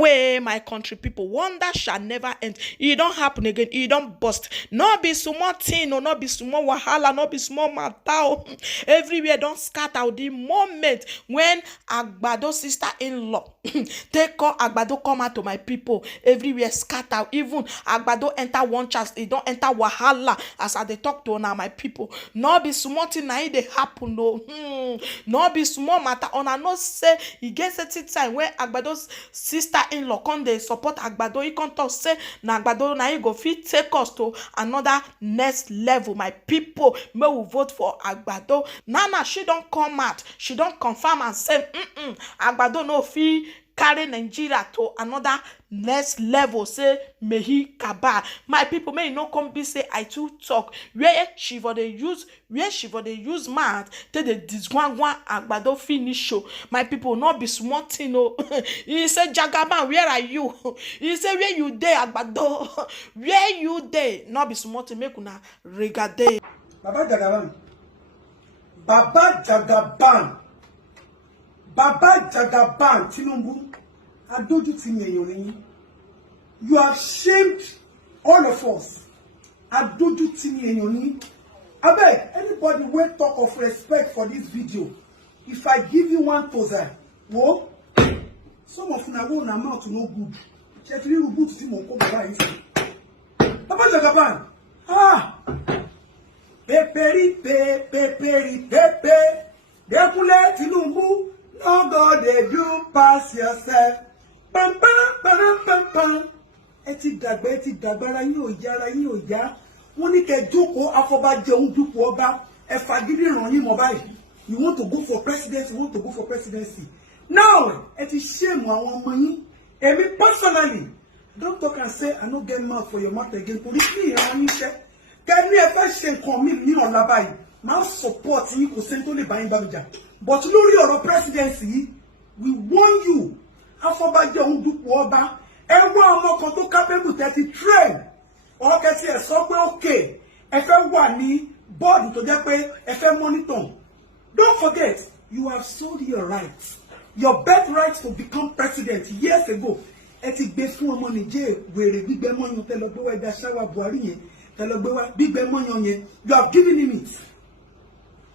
Way my country people, wonder shall never end. It don't happen again. It don't bust. No be small thing, no be small wahala, no be small matter. Everywhere don't scatter. The moment when Agbado sister-in-law take call Agbado come out to my people, everywhere scatter. Even Agbado enter one chance, it don't enter wahala. As I they talk to now my people, no be small thing na it they happen. No be small matter. On I not say he gets a time when Agbado's sister-in-law come they support Agbado. He come talk say na Agbado na he go fit take us to another next level. My people, may we vote for Agbado. Nana, she don't come out. She don't confirm and say Agbado no fit carry Nigeria to another next level. Say mehi kaba. My people, may no come be say I too talk. Where she for the use mouth till the disgwangwa Agbado finish show. My people, not be smart, you know. He said, Jagaban, where are you? He said, where you there, Agbado? Where you there? Not be smart, make una regade. Baba Jagaban. Baba Jagaban. Baba Jagaban, Tinubu. You have shamed all of us. I beg, anybody will talk of respect for this video. If I give you 1,000, whoa, some of you will amount to no good. Check you good to Baba Jagaban. Peperi, pepe. Dekule Tinubu. No God, they do pass yourself. Pam. Eti dagbara yin oja. Wọ́n ní kẹ́ jókòó afọbajẹ ohun dúpọ̀ ọba ẹ fagídí ràn yín mọ́ báyìí. You want to go for presidency. Now, eti shame àwọn ọmọ yín. Èmi personally, don't talk and say I no get mouth for your mouth again. Police me ran iṣẹ́. Kẹ́ ní ẹ fẹ́ ṣe nǹkan mi ní ọ̀la báyìí. Máa support yín kò sẹ́ni tó lè bá yín bá mi jà. But lórí ọ̀rọ̀ presidency, we warn you. Afọbajẹ ohun dúpọ̀ ọba ẹ wá ọmọ kan tó capable tẹ́tí train. Okay, if I board to get pay, if I monitor. Don't forget, you have sold your rights. Your birthright to become president years ago. Big money you have given him it.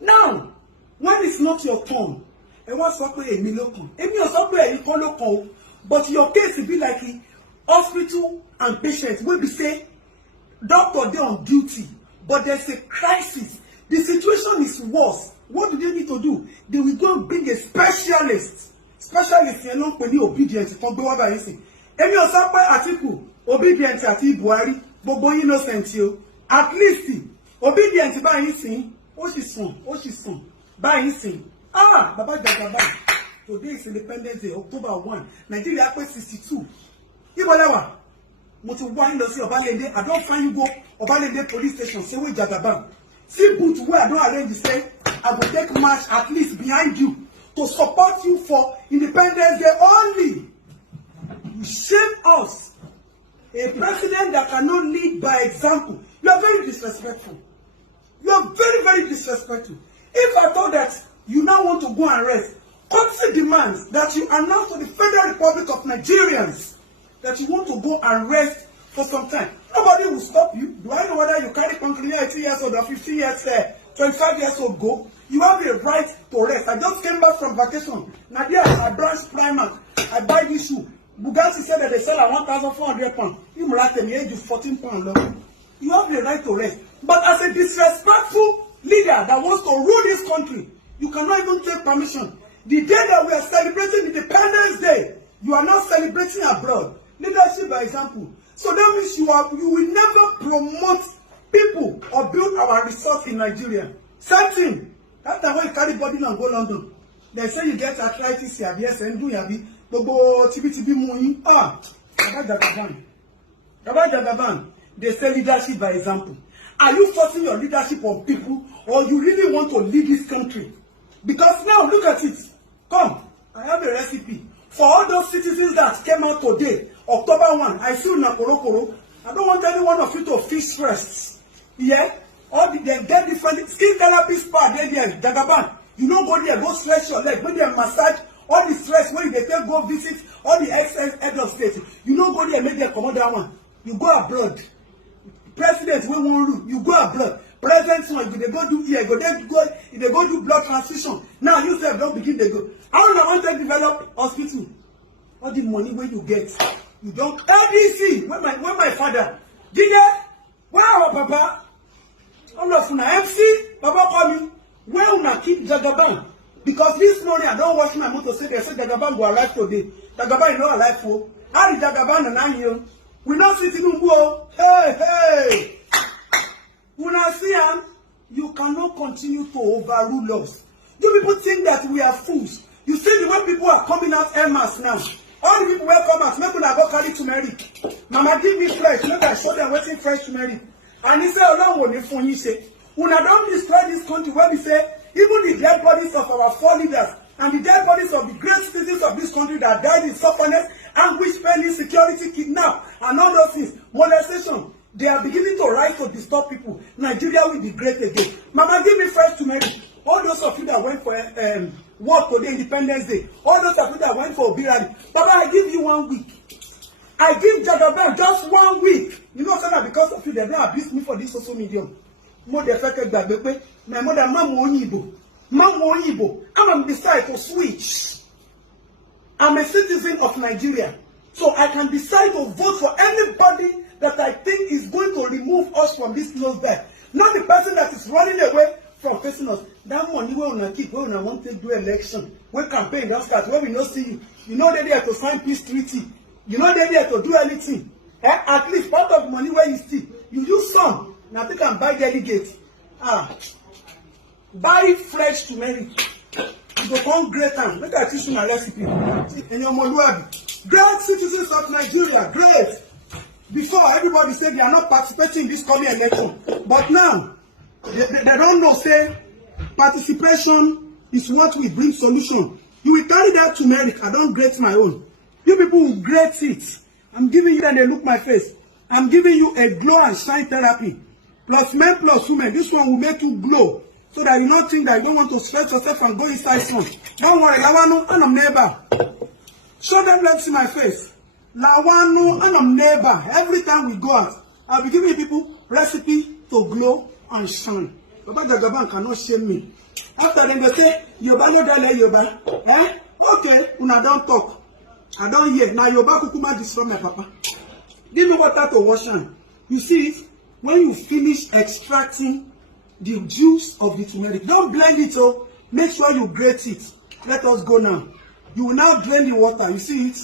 Now, when it's not your turn, but your case will be like hospital and patients will be say doctor they on duty, but there's a crisis. The situation is worse. What do they need to do? They will go and bring a specialist. Specialist in long penny obedience for go over anything. Any of some article obedience at Buhari, but innocent you. At least obedience by anything. What she's son. By anything. Baba Jagaban. Today is Independence Day, October 1. Nigeria 62. Ibolewa. I don't find you go Obalende police station, say we Jagaban. See boot where I don't arrange say I will take march at least behind you to support you for Independence Day only. You shame us. A president that cannot lead by example. You are very disrespectful. You are very, very disrespectful. If I thought that you now want to go and rest, Kassy demands that you announce to the Federal Republic of Nigerians that you want to go and rest for some time. Nobody will stop you. Do I know whether you carry country 18 years old or 15 years, 25 years old go? You have the right to rest. I just came back from vacation. Nadia, I branch Primark. I buy this shoe. Bugatti said that they sell at 1,400 pounds. You must tell me age is 14 pounds. You have the right to rest. But as a disrespectful leader that wants to rule this country, you cannot even take permission. The day that we are celebrating Independence Day, you are now celebrating abroad. Leadership by example. So that means you will never promote people or build our resource in Nigeria. Same thing. That time when you carry body and go London, they say you get arthritis here, yes, and do yabi. Bobo TB money. Baba Jagaban. They say leadership by example. Are you forcing your leadership on people, or you really want to lead this country? Because now look at it. Come, I have a recipe. For all those citizens that came out today, October 1, I see na korokoro. I don't want any one of you to fish first. Yeah? All they get different skin therapy spa there, Jagaban. You don't go there, go stretch your leg, go there massage all the stress when they take go visit all the head of state. You don't go there, make them come that one. You go abroad. President wey wan rule, you go abroad. President one, if they go do here, if they go do blood transfusion. Now you sef don't begin to go. How do I want to develop hospital? All the money where you get, you don't. LDC, when my father, Gina, where our papa? I'm not from MC, Papa call me. Where una keep Jagaban? Because this morning I don't watch my motor say they said Jagaban go alive today. Jagaban is not alive for. How is Jagaban and 9 years? We not sitting in go. Hey. When I see him, you cannot continue to overrule us. You people think that we are fools. You see the way people are coming out en masse now. All the people will come out. Make una go carry turmeric. Mama give me fresh. Make I show them waiting fresh turmeric. And he said, "Along with the phone, you say, una don't destroy this country where we say even the dead bodies of our four leaders and the dead bodies of the great citizens of this country that died in sufferness, anguish, pain, insecurity, kidnap, and all those things, molestation, they are beginning to rise to disturb people. Nigeria will be great again. Mama, give me fresh turmeric. All those of you that went for work today, Independence Day, all those of you that went for Obirari, Baba, I give you 1 week. I give Jagaban just 1 week. You know, that because of you, they don't abuse me for this social media. My mother, I'm decided to switch. I'm a citizen of Nigeria. So I can decide to vote for anybody that I think is going to remove us from this close bed. Not the person that is running away from facing us. That money we will keep when I want to do election. When campaign don't start, when we not see you. You know they're there to sign peace treaty. You know they're there to do anything. At least part of money where you steal, you use some. Now they can buy delegates. Buy fresh turmeric. You go come great time. Look at you my recipe. And your Moluabi. Great citizens of Nigeria, great. Before everybody said they are not participating in this coming election. But now they don't know say participation is what will bring solution. You will carry that turmeric. I don't grate my own. You people will grate it. I'm giving you and they look my face. I'm giving you a glow and shine therapy. Plus men plus women. This one will make you glow. So that you not think that you don't want to stretch yourself and go inside sun. Don't worry, Lawano and I'm neighbor. Show them let's see my face. Lawano and I'm neighbor. Every time we go out, I'll be giving people recipe to glow and shine. Baba Jagaban cannot shame me. After them they say, Yoba no dale Yoba. Okay, una don't talk. I don't hear. Now Yoba kukuma destroy my papa. Give me water to wash hand. You see it? When you finish extracting the juice of the turmeric, don't blend it, oh. Make sure you grate it. Let us go now. You will now drain the water. You see it?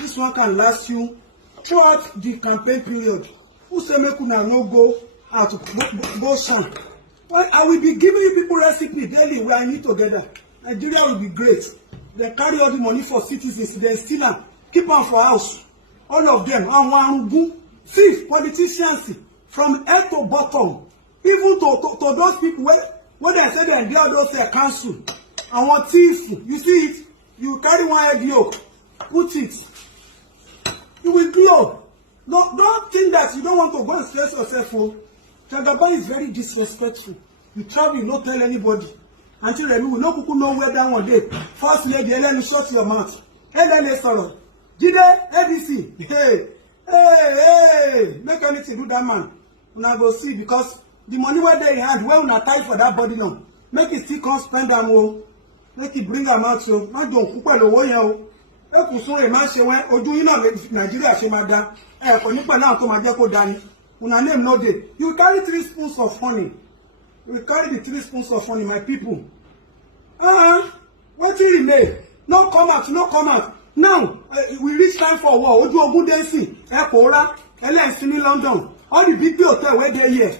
This one can last you throughout the campaign period. Who say make una no go out to go sun? Well, I will be giving you people recipe daily where I need together. Nigeria will be great. They carry all the money for citizens. They steal them. Keep them for house. All of them. Thief, politicians, from head to bottom. Even to those people when they say they endure those council. I want thief. You see it? You carry one head yoke. Put it. You will glow. Don't think that you don't want to go and stress yourself. Jagaban is very disrespectful. You travel, you don't tell anybody. Until they know people know where that one day. First lady, let me shut your mouth. And then they sorrow. Jide, ABC. Hey, make anything do that man. Una go see because the money where they hand, where una tie for that body now. Make it still come spend them all. Make it bring them out so. Not don't cook well away yo. Ekusun e man se when oju yin na Nigeria se ma da. Ko nipa na to ma je ko dani. Una name no dey. You carry 3 spoons of honey. You carry the 3 spoons of honey, my people. What you remain? No come out, no come out. Now, we reach time for war. Oju ogun dancing. Ekora, Enenche in London. All the big hotel where they here.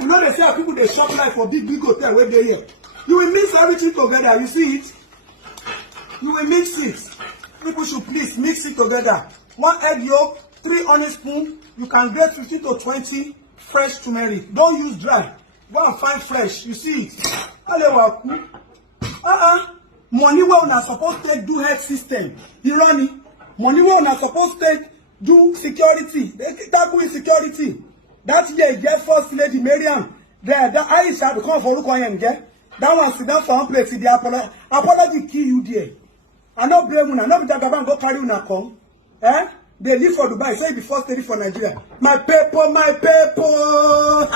You know they say people they shop like for big hotel where they here. You will mix everything together. You see it? You will mix it. People should please mix it together. 1 egg yolk, 3 onion spoon. You can get 15 to 20 fresh turmeric. Don't use dry. Go and find fresh. You see it? Money where we are supposed to do health system. Irony. Money where we are supposed to do security. They tackle insecurity. That year, get first lady Miriam. There, that Aisha come for look on get. That one sit down for one place. The apology kill you there. I no blame una. No be Jagaban go carry una come. Eh? They live for Dubai, so it be first lady for Nigeria. My people, my people.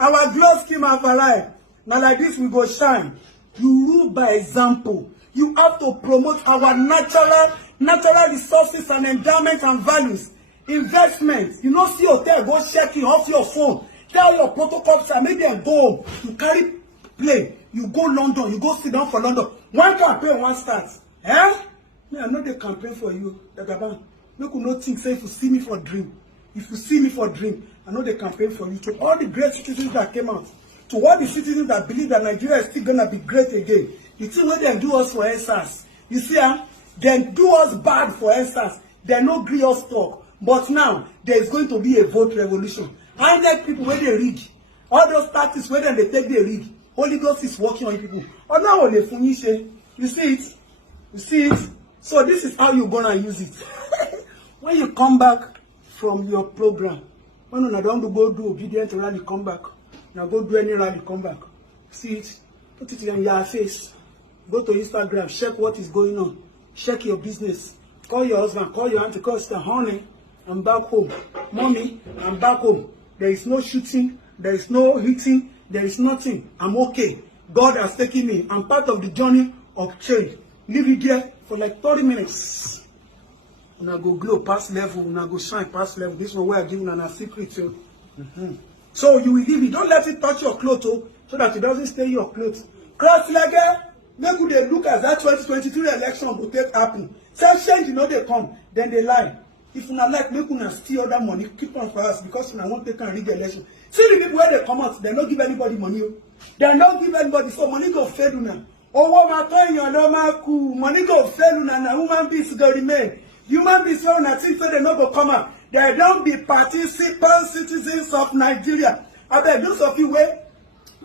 Our glow scheme have arrived. Now like this we go shine. You rule by example. You have to promote our natural resources and endowment and values. Investment. You know, see hotel, go check it off your phone. Tell your protocol sir, make them go home. You carry plane. You go London. You go sit down for London. One campaign, one start. Eh? Me, I know the campaign for you. Dagaban. Make you no think, say if you see me for dream. If you see me for dream, I know the campaign for you. To all the great citizens that came out. To all the citizens that believe that Nigeria is still gonna be great again. You see what they do us for instance. You see, they do us bad for instance. They no agree us talk. But now, there is going to be a vote revolution. I like people where they read. All those parties where they take the read. Holy Ghost is working on you people. Oh, now they finish it. You see it? You see it? So this is how you're gonna use it. When you come back from your program, when I don't go do obedient rally, come back. Now go do any rally, come back. See it? Put it in your face. Go to Instagram, check what is going on. Check your business. Call your husband, call your auntie, call sister, honey, I'm back home. Mommy, I'm back home. There is no shooting, there is no hitting, there is nothing. I'm okay. God has taken me. I'm part of the journey of change. Leave it there for like 30 minutes. And I go glow past level, and I go shine past level. This one where I give you a secret too. So you will leave it. Don't let it touch your clothes, so that it doesn't stay your clothes. Cross legged. Make good they look as that 2023 election will take happen. Self change, you know they come, then they lie. If you not like, make una steal that money, keep on for us because you won't take and rig the election. See the people where they come out, they don't give anybody money. They don't give anybody, so money go fail una. Oh, what my time you know cool. Money go fail una, na human beings go remain. Human beings so una think so they not go come out. They don't be participant citizens of Nigeria. I bet those of you where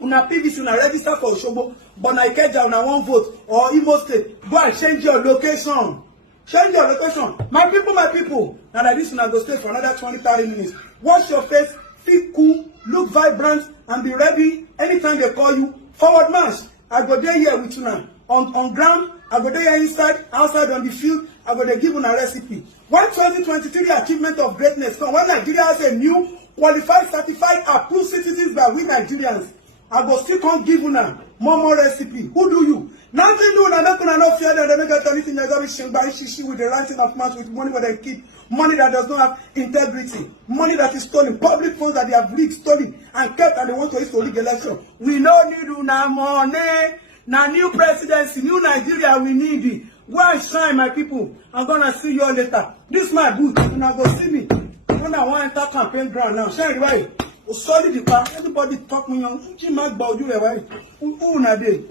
una PVC una register for Osogbo, but na Ikeja una one vote or Imo State, go and change your location. Change your location. My people. Now like this una go stay for another 20-30 minutes. Wash your face, feel cool, look vibrant, and be ready anytime they call you. Forward march. I go there here with una. On ground, I go there inside, outside on the field, I go there give una recipe. When 2023 achievement of greatness come, when Nigeria has a new qualified, certified, approved citizens by we Nigerians, I go still come give una more recipe. Who do you? Nothing do una make una no fear that they don't get anything they be shingba shishi with the ranting of mouth with money where they keep, money that does not have integrity, money that is stolen, public funds that they have rigged, stolen, and kept and they want to use to rig election. We no need una money. Now new presidency, new Nigeria we need it. Go and shine my people. I'm gonna see you all later. This my booth. Una go see me. When I want to enter campaign ground now, shine right. Solid the car. Everybody talk me on. Jpac Agbado, who na dey?